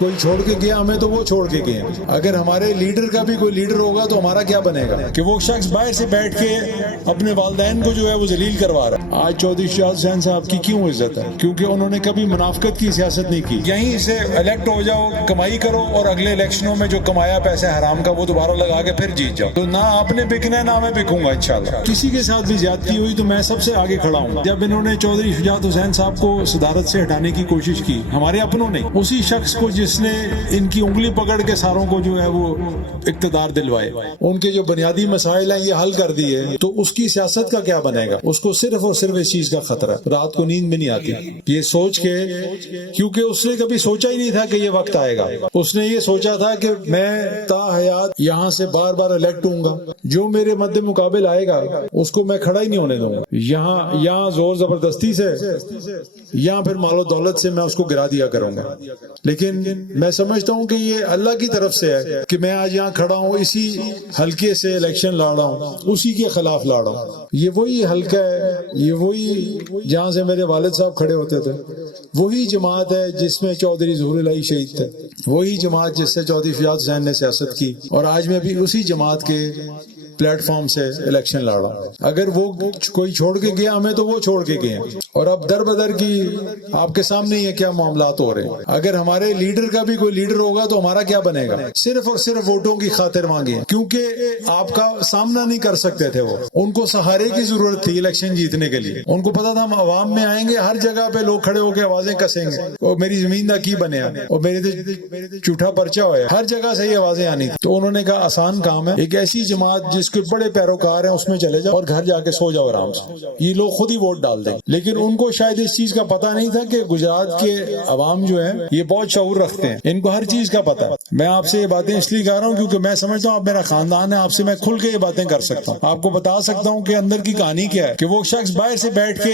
کوئی چھوڑ کے گیا ہمیں تو وہ چھوڑ کے گئے. اگر ہمارے لیڈر کا بھی کوئی لیڈر ہوگا تو ہمارا کیا بنے گا کہ وہ شخص باہر سے بیٹھ کے اپنے والدین کو جو ہے وہ ذلیل کروا رہا ہے. آج چودھری شہزاد حسین صاحب کی کیوں عزت ہے؟ کیونکہ انہوں نے کبھی منافقت کی سیاست نہیں کی. یہیں سے الیکٹ ہو جاؤ، کمائی کرو، اور اگلے الیکشنوں میں جو کمایا پیسے حرام کا وہ دوبارہ لگا کے پھر جیت جاؤ. تو نہ آپ نے بکنا ہے نہ میں بکوں گا انشاءاللہ. کسی کے ساتھ بھی زیادتی ہوئی تو میں سب سے آگے کھڑا ہوں. جب انہوں نے چودھری شجاعت حسین صاحب کو صدارت سے ہٹانے کی کوشش کی، ہمارے اپنوں نے، اسی شخص کو جس نے ان کی انگلی پکڑ کے ساروں کو جو ہے وہ اقتدار دلوائے، ان کے جو بنیادی مسائل ہیں یہ حل کر دیے، تو اس کی سیاست کا کیا بنے گا؟ اس کو صرف اور صرف اس چیز کا خطرہ ہے. رات کو نیند بھی نہیں آتی یہ سوچ کے، کیونکہ اس نے کبھی سوچا ہی نہیں تھا کہ یہ وقت آئے گا. اس نے یہ سوچا تھا کہ میں تا حیات یہاں سے بار بار الیکٹ ہوں گا، جو میرے مد مقابل آئے گا اس کو میں کھڑا ہی نہیں ہونے دوں گا. یہاں زور زبردستی سے یا پھر مال و دولت سے میں اس کو گرا دیا کروں گا. لیکن میں سمجھتا ہوں کہ یہ اللہ کی طرف سے ہے کہ میں آج یہاں کھڑا ہوں، اسی حلقے سے الیکشن لڑا ہوں، اسی کے خلاف لڑا ہوں. یہ وہی حلقہ ہے، یہ وہی جہاں سے میرے والد صاحب کھڑے ہوتے تھے، وہی جماعت ہے جس میں چودھری ظہور الہی شہید تھے، وہی جماعت جس سے چودھری شجاعت حسین نے سیاست کی، اور آج میں بھی اسی جماعت کے پلیٹ فارم سے الیکشن لڑا. اگر وہ کوئی چھوڑ کے گیا ہمیں تو وہ چھوڑ کے گئے ہیں. اور اب در بدر کی آپ کے سامنے یہ کیا معاملات ہو رہے ہیں. اگر ہمارے لیڈر کا بھی کوئی لیڈر ہوگا تو ہمارا کیا بنے گا؟ صرف اور صرف ووٹوں کی خاطر مانگے، کیونکہ آپ کا سامنا نہیں کر سکتے تھے. وہ ان کو سہارے کی ضرورت تھی الیکشن جیتنے کے لیے. ان کو پتا تھا ہم عوام میں آئیں گے، ہر جگہ پہ لوگ کھڑے ہو کے آوازیں کسیں گے، اور میری زمین دا کی بنیا، اور میرے تو جھوٹا پرچہ ہوا ہے، ہر جگہ سے یہ آوازیں آنی تھی. تو انہوں نے کہا آسان کام ہے، ایک ایسی جماعت جس کے بڑے پیروکار ہیں اس میں چلے جاؤ اور گھر جا کے سو جاؤ آرام سے، یہ لوگ خود ہی ووٹ ڈال دیں. لیکن ان کو شاید اس چیز کا پتہ نہیں تھا کہ گجرات کے عوام جو ہیں یہ بہت شعور رکھتے ہیں، ان کو ہر چیز کا پتہ ہے. میں آپ سے یہ باتیں اس لیے کہہ رہا ہوں کیونکہ میں سمجھتا ہوں آپ میرا خاندان ہے، آپ سے میں کھل کے یہ باتیں کر سکتا ہوں، آپ کو بتا سکتا ہوں کہ اندر کی کہانی کیا ہے. کہ وہ شخص باہر سے بیٹھ کے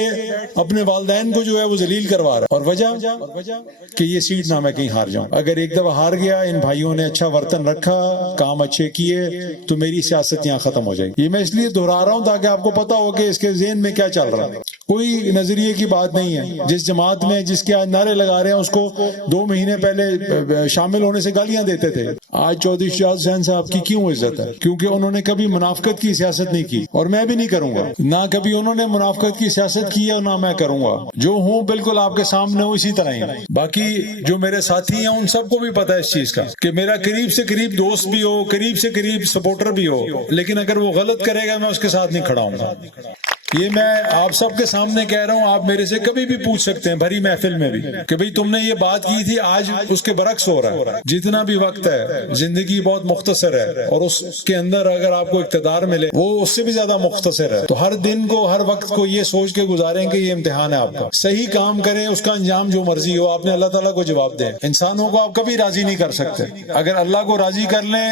اپنے والدین کو جو ہے وہ ذلیل کروا رہا ہے، اور وجہ کہ یہ سیٹ نہ میں کہیں ہار جاؤں. اگر ایک دفعہ ہار گیا، ان بھائیوں نے اچھا برتن رکھا، کام اچھے کیے، تو میری سیاست یہاں ختم ہو جائے گی. یہ میں اس لیے دہرا رہا ہوں تاکہ آپ کو پتا ہو کہ اس کے ذہن میں کیا چل رہا ہے. کوئی نظریے کی بات نہیں ہے. جس جماعت میں جس کے آج نعرے لگا رہے ہیں اس کو 2 مہینے پہلے شامل ہونے سے گالیاں دیتے تھے. آج چودھری شجاعت حسین صاحب کی کیوں عزت ہے؟ کیونکہ انہوں نے کبھی منافقت کی سیاست نہیں کی، اور میں بھی نہیں کروں گا. نہ کبھی انہوں نے منافقت کی سیاست کی ہے، نہ میں کروں گا. جو ہوں بالکل آپ کے سامنے ہوں اسی طرح ہی. باقی جو میرے ساتھی ہیں ان سب کو بھی پتا ہے اس چیز کا کہ میرا قریب سے قریب دوست بھی ہو، قریب سے قریب سپورٹر بھی ہو، لیکن اگر وہ غلط کرے گا میں اس کے ساتھ نہیں کھڑا ہوں گا. یہ میں آپ سب کے سامنے کہہ رہا ہوں. آپ میرے سے کبھی بھی پوچھ سکتے ہیں بھری محفل میں بھی کہ بھئی تم نے یہ بات کی تھی، آج اس کے برعکس ہو رہا ہے. جتنا بھی وقت ہے، زندگی بہت مختصر ہے، اور اس کے اندر اگر آپ کو اقتدار ملے وہ اس سے بھی زیادہ مختصر ہے. تو ہر دن کو، ہر وقت کو یہ سوچ کے گزاریں کہ یہ امتحان ہے آپ کا. صحیح کام کریں، اس کا انجام جو مرضی ہو، آپ نے اللہ تعالیٰ کو جواب دیں. انسانوں کو آپ کبھی راضی نہیں کر سکتے. اگر اللہ کو راضی کر لیں،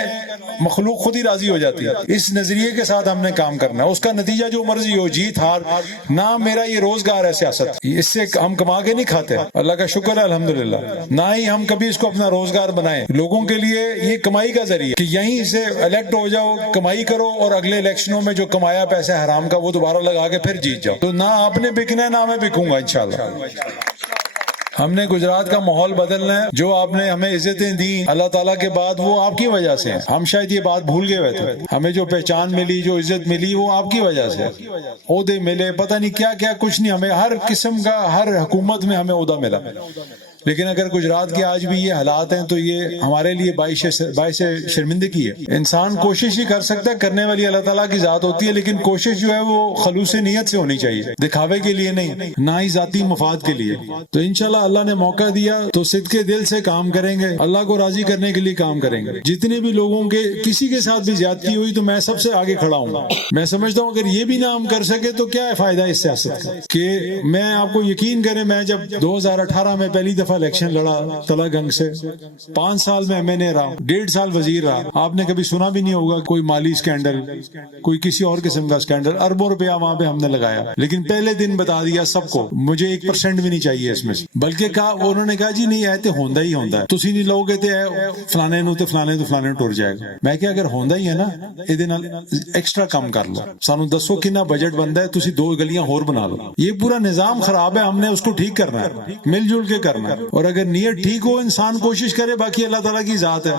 مخلوق خود ہی راضی ہو جاتی ہے. اس نظریے کے ساتھ ہم نے کام کرنا ہے. اس کا نتیجہ جو مرضی ہو، جیت ہار، نہ میرا یہ روزگار ہے سیاست، اس سے ہم کما کے نہیں کھاتے، اللہ کا شکر ہے الحمدللہ. نہ ہی ہم کبھی اس کو اپنا روزگار بنائیں. لوگوں کے لیے یہ کمائی کا ذریعہ کہ یہیں سے الیکٹ ہو جاؤ، کمائی کرو، اور اگلے الیکشنوں میں جو کمایا پیسے حرام کا وہ دوبارہ لگا کے پھر جیت جاؤ. تو نہ آپ نے بکنا ہے نہ میں بکوں گا انشاءاللہ. ہم نے گجرات کا ماحول بدلنا ہے. جو آپ نے ہمیں عزتیں دی اللہ تعالیٰ کے بعد، وہ آپ کی وجہ سے ہیں. ہم شاید یہ بات بھول گئے ہوئے تھے. ہمیں جو پہچان ملی، جو عزت ملی، وہ آپ کی وجہ سے. عہدے ملے، پتہ نہیں کیا کیا، کچھ نہیں. ہمیں ہر قسم کا، ہر حکومت میں ہمیں عہدہ ملا. لیکن اگر گجرات کے آج بھی یہ حالات ہیں تو یہ ہمارے لیے باعث شرمندگی ہے. انسان کوشش ہی کر سکتا ہے، کرنے والی اللہ تعالیٰ کی ذات ہوتی ہے، لیکن کوشش جو ہے وہ خلوص نیت سے ہونی چاہیے، دکھاوے کے لیے نہیں، نہ ہی ذاتی مفاد کے لیے. تو انشاءاللہ اللہ نے موقع دیا تو صدقے دل سے کام کریں گے، اللہ کو راضی کرنے کے لیے کام کریں گے. جتنے بھی لوگوں کے کسی کے ساتھ بھی زیادتی ہوئی تو میں سب سے آگے کھڑا ہوں. میں سمجھتا ہوں اگر یہ بھی نہ ہم کر سکے تو کیا ہے فائدہ اس سیاست کا. کہ میں آپ کو یقین کریں، میں جب 2018 میں پہلی دفعہ دفعہ الیکشن لڑا تلا گنگ سے, 5 سال میں MNA رہا, 1.5 سال وزیر رہا. آپ نے کبھی سنا بھی نہیں ہوگا کوئی مالی اسکینڈل, کوئی کسی اور قسم کا اسکینڈل. اربوں روپیہ وہاں پہ ہم نے لگایا, لیکن پہلے دن بتا دیا سب کو مجھے 1% بھی نہیں چاہیے اس میں سے. بلکہ کہا, انہوں نے کہا جی نہیں ہے تے ہوندا ہی ہوندا ہے, تسی نہیں لوگے تے فلانے نو تے فلانے تو فلانے ٹر جائے گا. میں کہ اگر ہوندا ہی ہے نا ایدے نال ایکسٹرا کم کر لو, سانو دسو کتنا بجٹ بندا ہے, تسی 2 گلیاں اور بنا لو. یہ پورا نظام خراب ہے, ہم نے اس کو ٹھیک کرنا ہے, مل جل کے کرنا ہے. اور اگر نیت ٹھیک ہو انسان کوشش کرے, باقی اللہ تعالیٰ کی ذات ہے.